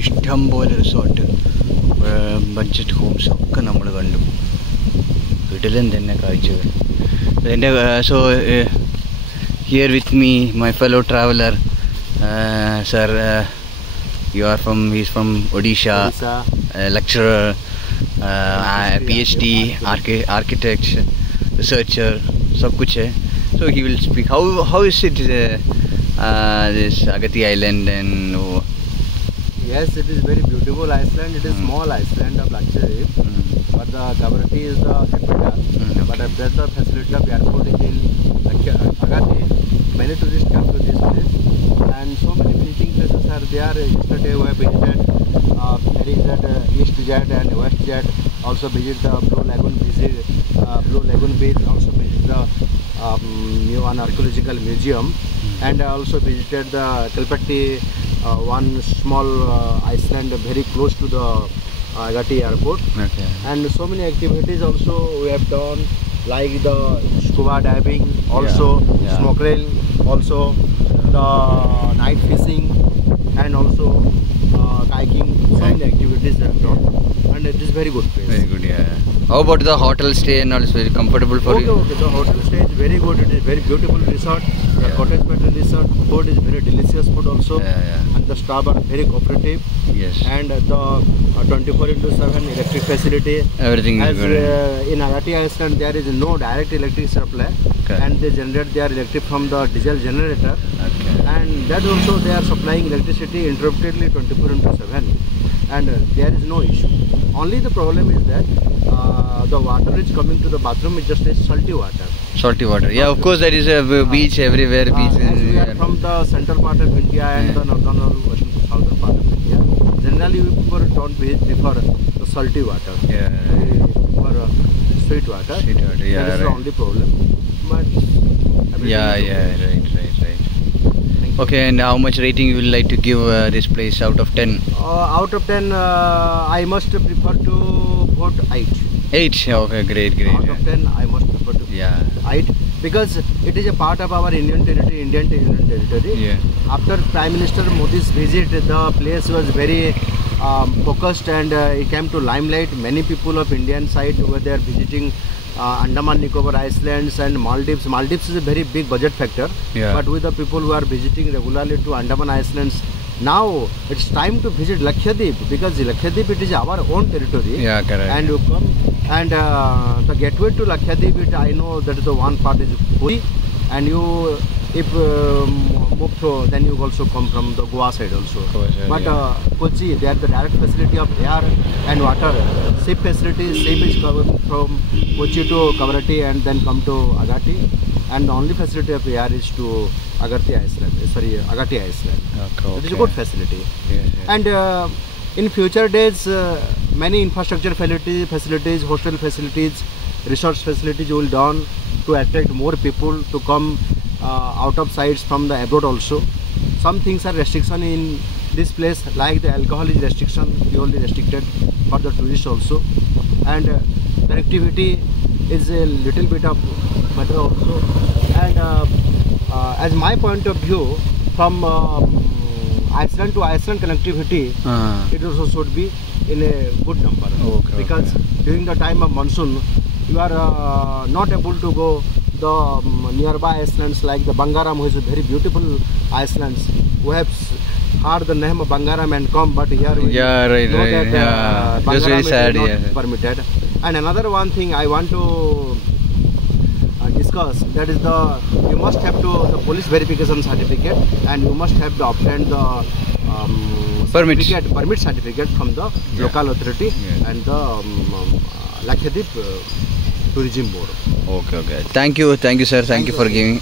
ഇഷ്ടം പോലെ resort, budget Holmes ഒക്കെ നമ്മൾ കണ്ടു. വീട്ടിലും തന്നെ കാഴ്ചകൾ. So here with me my fellow traveler, sir. He's from Odisha. Lecturer, PhD, architecture, researcher, सब कुछ है. So he will speak. How is it this Agatti Island? And yes, it is very beautiful Iceland. It is small Iceland of Lakshadweep, but the Kavaratti is the capital. But the facility of airport is in Agatti. Many tourists come to this place, and so many visiting places are there. Yesterday we have visited East Jet and West Jet. Also visit the Blue Lagoon Beach. Also visit the new archaeological museum, and also visited the Kalpatti, one small Iceland very close to the Agatti airport. okay. And so many activities also we have done, like the scuba diving, also snorkel, also the night fishing, and also kayaking. So many activities we have done, and it is very good place. Very good, yeah. How about the hotel stay and all? Is very comfortable for you? Okay, the hotel stay is very good. It is very beautiful resort. The cottage petal resort food is very delicious food also. And the staff are very cooperative. Yes. And the 24/7 electric facility. Everything is good. In Agatti Iceland there is no direct electric supply, and they generate their electric from the diesel generator. Okay. And that also they are supplying electricity interruptedly 24/7, and there is no issue. Only the problem is that the water is coming to the bathroom is just a salty water. Salty water. Yeah, of course there is a beach everywhere. Beach as we are from the central part of India and the northern or southern part of India, generally we prefer the salty water. Yeah. For sweet water. Sweet water. Yeah. That is the only problem. But right. Okay, and how much rating you will like to give this place out of 10? Out of 10, I must prefer to vote 8. 8? Okay, great. Out of 10, I must prefer to 8, because it is a part of our Indian territory. Yeah. After Prime Minister Modi's visit, the place was very focused, and it came to limelight. Many people of Indian side were there visiting Andaman Nicobar Islands and Maldives. Maldives is a very big budget factor, but with the people who are visiting regularly to Andaman Islands, now it's time to visit Lakshadweep, because Lakshadweep, it is our own territory. Yeah, correct. And you come, and the gateway to Lakshadweep, I know that the one part is Puri, and you, if move to, then you also come from the Goa side also. But Kochi, they have the direct facility of air and water. Ship facility, ship is covered from Kochi to Kavaratti and then come to Agatti, and the only facility of air is to Agatti Iceland. Okay. It is a good facility. And in future days, many infrastructure facilities, hostel facilities, resource facilities will done to attract more people to come out of sites from the abroad also. Some things are restriction in this place, like the alcohol is purely restricted for the tourists also, and connectivity is a little bit of matter also. And as my point of view, from Iceland to Iceland connectivity, it also should be in a good number, because during the time of monsoon you are not able to go the nearby islands like the Bangaram, which is a very beautiful islands. We have heard the name of Bangaram and come, but here we know that Bangaram is not permitted. And another one thing I want to discuss, that is you must have the police verification certificate, and you must have to obtain the permit certificate from the local authority and the Lakshadweep Tourism Board. Okay. Thank you, sir. Thank you for giving